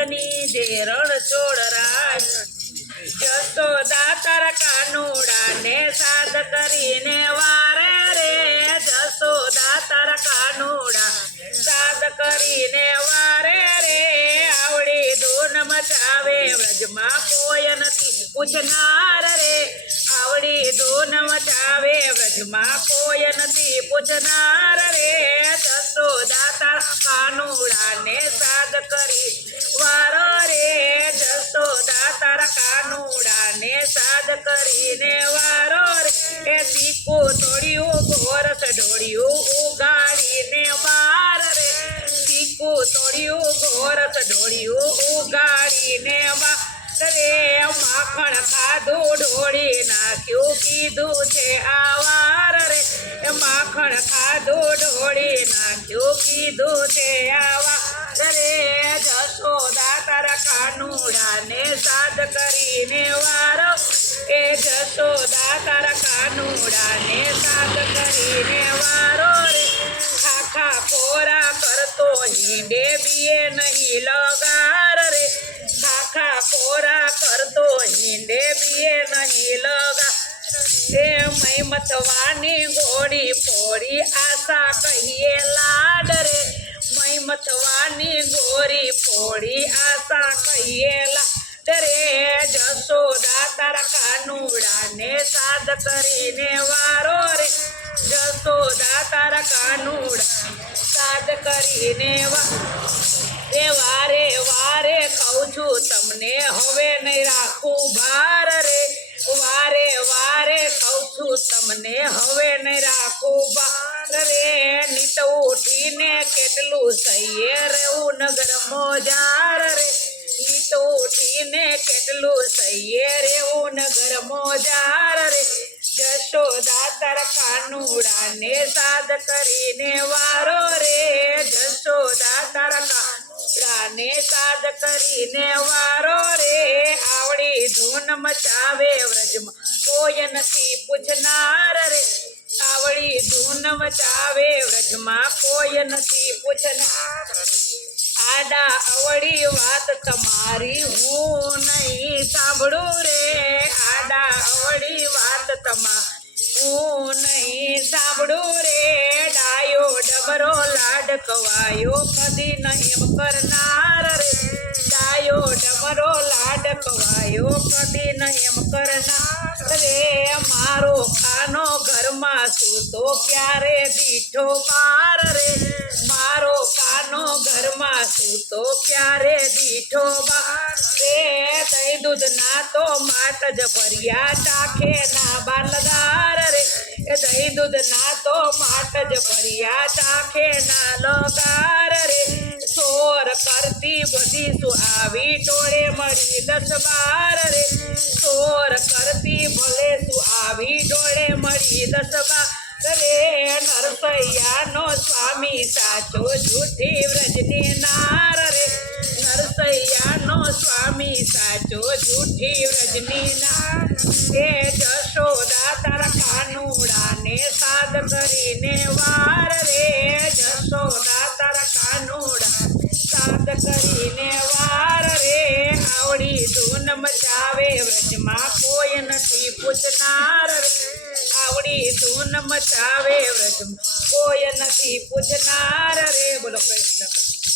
ગોકુળની જે રણ છોડ રાજ દાતર તારા કાનુડા ને સાદ કરીને વારે રે જશોદા તારા કાનુડા સાદ કરીને વારે રે, આવડી ધૂન મચાવે, વ્રજમાં કોઈ નથી પૂછનાર રે, આવડી ધૂન મચાવે, વ્રજમાં કોઈ નથી પૂછનાર રે તારા કાનુડા ને સાદ કરી. વારો રે જશોદા તારા કાનુડાને સાદ કરીને વારો રે. એ દીકો તોડ્યું, ગોરસ ઢોળ્યું, ઉગાડીને બાર રે. દીકો તોડ્યું, ગોરસ ઢોળ્યું, ઉગાડીને બાર રે માખણ ખાધું, ઢોળી નાખ્યું, કીધું છે આવાર રે. માખણ ખાધું, ઢોળી નાખ્યું, કીધું છે આવાર રે. જશોદા તારા કાનુડા ને સાદ કરીને વારો. એ જશોદા તારા કાનુડા ને સાદ કરીને વારો રે. ખાખા કોરા કરતો હિંડે બીએ નહીં લગાર રે કોરા કરતો હિંડે બીએ નહીં લગા. એ મય મથવાની ગોળી પોરી આશા કહીએ, લાડ રે. મય મથવાની ગોરી પોરી આશા કહીએ, લાડ રે. જસોદા તારા કાનુડા ને સાદ કરીને વારો રે. જસોદા તારા કાનુડા સાદ કરીને વા એ વારે વારે કહું છું, તમને હવે નહીં રાખું ભાર રે. વારે વારે કહું છું, તમને હવે નહીં રાખું ભાર રે. નિત ઉઠીને કેટલું સહીએ રહેવું નગર મોજાર રે. નીત ઉઠીને કેટલું સહીએ રહેવું નગર મોજાર રે. જશોદા તારા કાનુડા ને સાદ કરીને વારો રે. જશોદા તારા કરીને વારો રે, આવડી ધૂન મચાવે વ્રજમાં. કોઈ નથી પૂછનાર રે, આવડી ધૂન મચાવે વ્રજમાં. કોઈ નથી પૂછનાર આડા અવળી વાત તમારી હું નહીં સાંભળું રે. આડા અવળી વાત તમારી હું નહીં સાંભળું રે. ડાયો ડબરો લાડ કવાયો, કદી નહીં કરનાર રે. ડાયો ડમરો લાડ કવાયો કદી નહીં કરનાર રે. મારો ખાનો ઘરમાં સૂતો ક્યારે દીઠો બાર રે? મારો કાનો ઘરમાં સૂતો ક્યારે દીઠો બહાર રે? દહીં દૂધ ના તો માટ જ ભર્યા ચાખે ના બાલદાર રે. એ દહીં દૂધ ના તો માટ જ ભર્યા ચાખે ના લગાર રે. સોર કરતી બધી શું આવી ટોળે મળી દસ બાર રે. સોર કરતી ભલે શું આવી ટોળે મળી દસ બાર રે. નરસૈયાનો સ્વામી સાચો જૂઠી વ્રજની નાર રે. નરસૈયાનો સ્વામી સાચો જૂઠી વ્રજની નાર એ જશોદા તારા કાનુડાને સાદ કરીને વાર કરીને વાર રે આવડી ધૂન મચાવે વ્રજમાં કોઈ નથી પૂછનાર આવડી ધૂન મચાવે વ્રજમાં કોઈ નથી પૂછનાર રે. બોલો કૃષ્ણ.